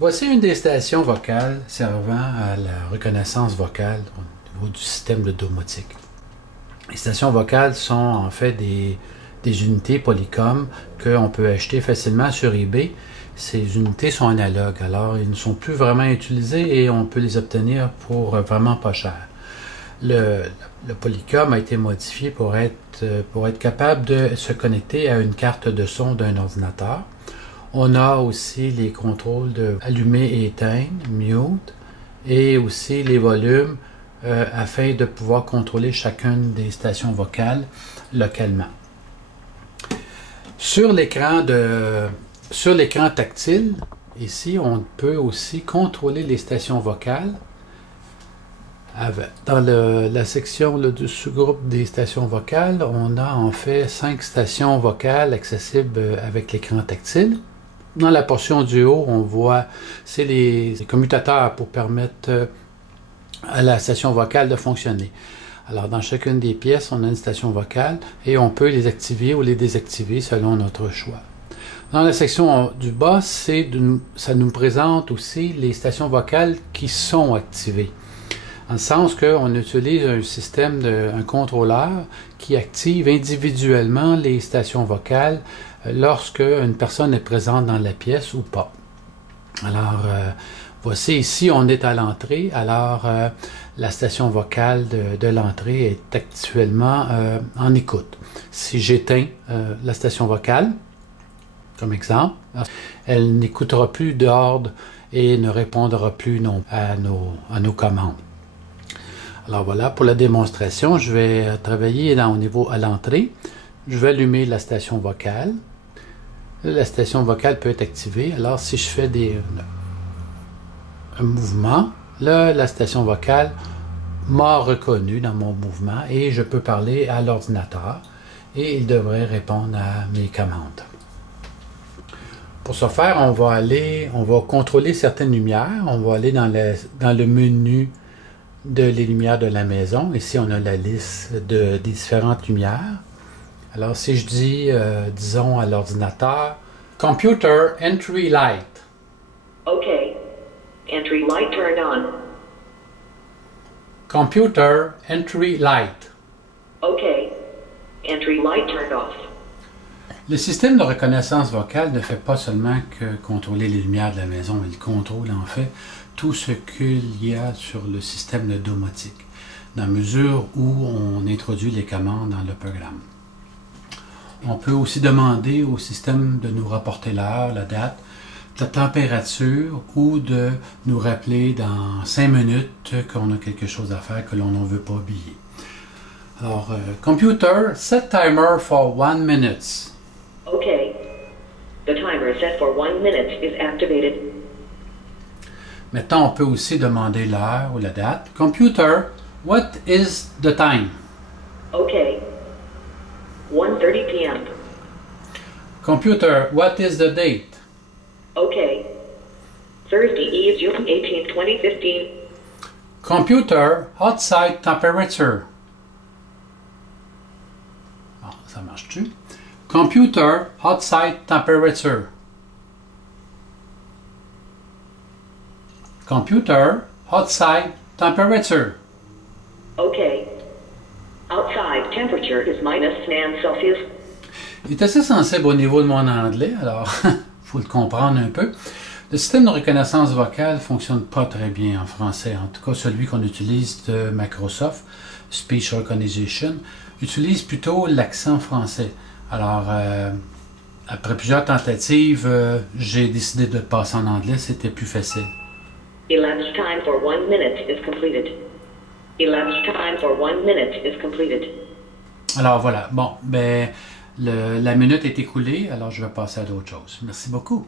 Voici une des stations vocales servant à la reconnaissance vocale au niveau du système de domotique. Les stations vocales sont en fait des unités Polycom qu'on peut acheter facilement sur eBay. Ces unités sont analogues, alors ils ne sont plus vraiment utilisés et on peut les obtenir pour vraiment pas cher. Le Polycom a été modifié pour être capable de se connecter à une carte de son d'un ordinateur. On a aussi les contrôles de allumer et éteindre, mute, et aussi les volumes afin de pouvoir contrôler chacune des stations vocales localement. Sur l'écran tactile, ici, on peut aussi contrôler les stations vocales. Dans la section du sous-groupe des stations vocales, on a en fait 5 stations vocales accessibles avec l'écran tactile. Dans la portion du haut, on voit, c'est les commutateurs pour permettre à la station vocale de fonctionner. Alors, dans chacune des pièces, on a une station vocale et on peut les activer ou les désactiver selon notre choix. Dans la section du bas, ça nous présente aussi les stations vocales qui sont activées. En le sens qu'on utilise un contrôleur qui active individuellement les stations vocales lorsque une personne est présente dans la pièce ou pas. Alors, voici ici, on est à l'entrée. Alors, la station vocale de l'entrée est actuellement en écoute. Si j'éteins la station vocale, comme exemple, elle n'écoutera plus d'ordre et ne répondra plus à nos commandes. Alors voilà, pour la démonstration, je vais travailler au niveau à l'entrée. Je vais allumer la station vocale. La station vocale peut être activée. Alors si je fais un mouvement, là, la station vocale m'a reconnu dans mon mouvement et je peux parler à l'ordinateur et il devrait répondre à mes commandes. Pour ce faire, on va contrôler certaines lumières. On va aller dans le menu les lumières de la maison. Ici, on a la liste des différentes lumières. Alors, si je dis, disons à l'ordinateur, Computer Entry Light. OK. Entry light turned on. Computer Entry Light. OK. Entry light turned off. Le système de reconnaissance vocale ne fait pas seulement que contrôler les lumières de la maison, il contrôle en fait tout ce qu'il y a sur le système de domotique, dans la mesure où on introduit les commandes dans le programme. On peut aussi demander au système de nous rapporter l'heure, la date, la température ou de nous rappeler dans 5 minutes qu'on a quelque chose à faire que l'on ne veut pas oublier. Alors, Computer, set timer for 1 minute. Okay. The timer set for 1 minute is activated. Maintenant, on peut aussi demander l'heure ou la date. Computer, what is the time? Okay. 1:30 p.m. Computer, what is the date? Okay. Thursday Eve, June 18, 2015. Computer, outside temperature. Bon, ça marche-tu? Computer, outside temperature. Computer, outside temperature. Okay. Outside temperature is -9 °C. Il est assez sensible au niveau de mon anglais, alors il faut le comprendre un peu. Le système de reconnaissance vocale ne fonctionne pas très bien en français, en tout cas celui qu'on utilise de Microsoft, Speech Recognition, utilise plutôt l'accent français. Alors, après plusieurs tentatives, j'ai décidé de passer en anglais, c'était plus facile. Elapsed time for 1 minute is completed. Elapsed time for 1 minute is completed. Alors voilà, bon, ben, la minute est écoulée, alors je vais passer à d'autres choses. Merci beaucoup.